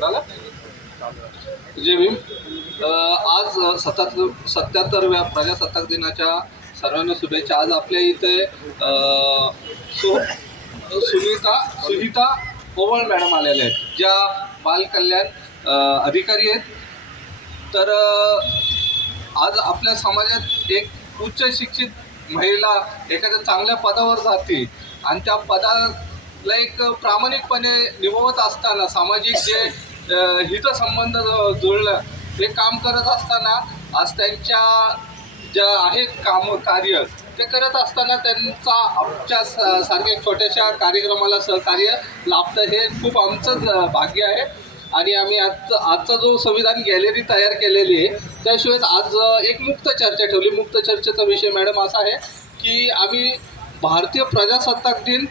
झालं. जय भीम. आज 77व्या प्रजासत्ताक दिनाच्या सर्वांना शुभेच्छा. आज आपल्या इथे सुहिता पोवळ मॅडम आलेल्या आहेत, ज्या बालकल्याण अधिकारी आहेत. तर आज आपल्या समाजात एक उच्च शिक्षित महिला एखाद्या चांगल्या पदावर जाते आणि त्या पदाला एक प्रामाणिकपणे निभवत असताना सामाजिक जे हितसंबंध जुळलं हे काम करत असताना आज त्यांच्या ज्या आहेत कार्य ते करत असताना त्यांचा आमच्या सारख्या छोट्याशा कार्यक्रमाला सहकार्य लाभतं हे खूप आमचं भाग्य आहे. आणि आम्ही आजचा जो संविधान गॅलरी तयार केलेली आहे त्याशिवाय आज एक मुक्त चर्चा ठेवली. मुक्त चर्चेचा विषय मॅडम असा आहे की आम्ही भारतीय प्रजासत्ताक दिन,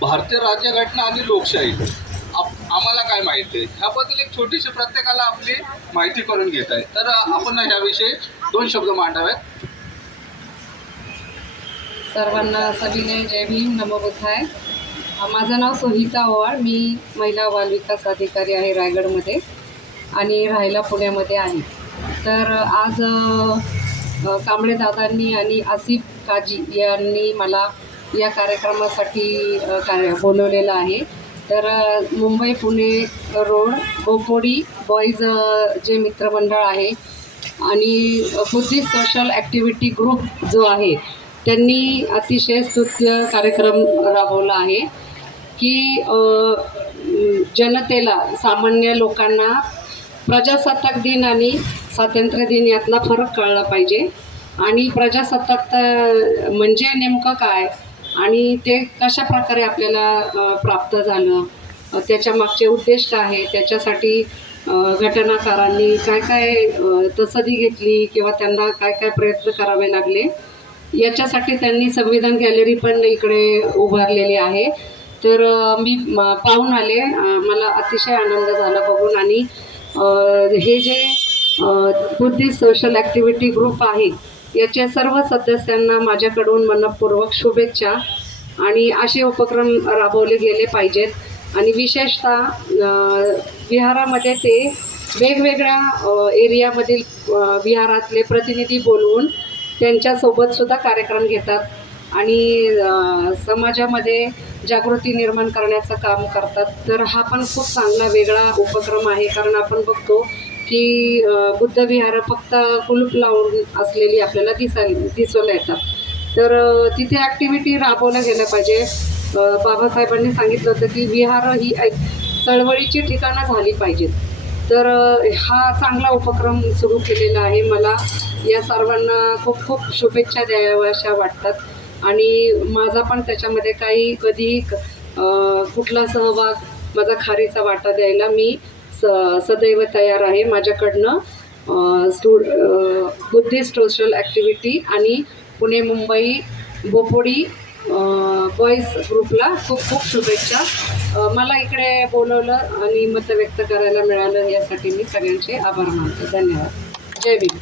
भारतीय राज्यघटना आणि लोकशाही आम्हाला काय माहिती आहे ह्याबद्दल एक छोटीशी प्रत्येकाला आपली माहिती करून घेत आहे. तर आपण ह्याविषयी 2 शब्द मांडावेत. सर्वांना सविनय जय भीम, नमो बुद्धाय. माझं नाव सुहिता ओवाळ, मी महिला बालविकास अधिकारी आहे रायगडमध्ये आणि राहायला पुण्यामध्ये आहे. तर आज कांबळे दादांनी आणि आसिफ काजी यांनी मला या कार्यक्रमासाठी बोलवलेलं आहे. तर मुंबई पुणे रोड बोपोडी बॉईज जे मित्रमंडळ आहे आणि बुद्धिस्ट सोशल ॲक्टिव्हिटी ग्रुप जो आहे त्यांनी अतिशय स्तुत्य कार्यक्रम राबवला आहे की जनतेला, सामान्य लोकांना प्रजासत्ताक दिन आणि स्वातंत्र्य दिन यातला फरक कळला पाहिजे आणि प्रजासत्ताक म्हणजे नेमकं काय आणि ते कशा प्रकारे आपल्याला प्राप्त झालं, त्याच्या मागचे उद्देश काय आहे, त्याच्यासाठी घटनाकारांनी काय काय तसदी घेतली किंवा त्यांना काय काय प्रयत्न करावे लागले, याच्यासाठी त्यांनी संविधान गॅलरी पण इकडे उभारलेली आहे. तर मी पाहून आले, मला अतिशय आनंद झाला बघून. आणि हे जे बुद्धिस्ट सोशल ॲक्टिव्हिटी ग्रुप आहे याच्या सर्व सदस्यांना माझ्याकडून मनपूर्वक शुभेच्छा. आणि असे उपक्रम राबवले गेले पाहिजेत आणि विशेषतः विहारामध्ये ते वेगवेगळ्या एरियामधील विहारातले प्रतिनिधी बोलवून त्यांच्यासोबतसुद्धा कार्यक्रम घेतात आणि समाजामध्ये जागृती निर्माण करण्याचं काम करतात. तर हा पण खूप चांगला वेगळा उपक्रम आहे, कारण आपण बघतो की बुद्ध विहार फक्त कुलूप लावून असलेली आपल्याला दिसायला येतात. तर तिथे ॲक्टिव्हिटी राबवल्या गेल्या पाहिजे. बाबासाहेबांनी सांगितलं होतं की विहार ही एक चळवळीची ठिकाणं झाली पाहिजेत. तर हा चांगला उपक्रम सुरू केलेला आहे. मला या सर्वांना खूप खूप शुभेच्छा द्याव्याशा वाटतात आणि माझा पण त्याच्यामध्ये काही कधीही कुठला सहभाग, माझा खारीचा वाटा द्यायला मी सदैव तयार आहे. माझ्याकडनं बुद्धिस्ट सोशल ॲक्टिव्हिटी आणि पुणे मुंबई बोपोडी बॉईज ग्रुपला खूप खूप शुभेच्छा. मला इकडे बोलवलं आणि मत व्यक्त करायला मिळालं यासाठी मी सगळ्यांचे आभार मानते. धन्यवाद. जय भीम.